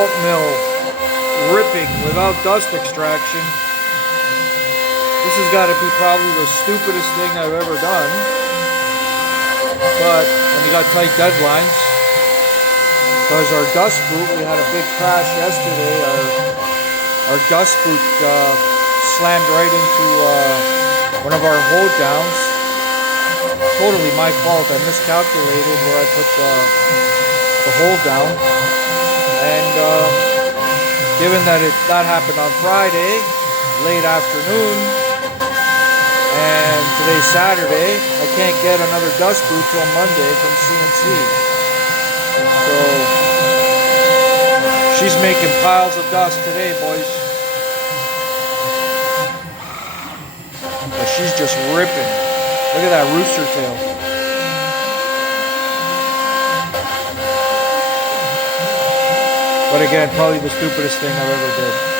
Altmill ripping without dust extraction. This has got to be probably the stupidest thing I've ever done. But when you got tight deadlines, because our dust boot, we had a big crash yesterday. Our dust boot slammed right into one of our hold downs. Totally my fault. I miscalculated where I put the hold down. And given that that happened on Friday, late afternoon, and today's Saturday, I can't get another dust boot till Monday from CNC. So she's making piles of dust today, boys. But she's just ripping. Look at that rooster tail. But again, probably the stupidest thing I've ever did.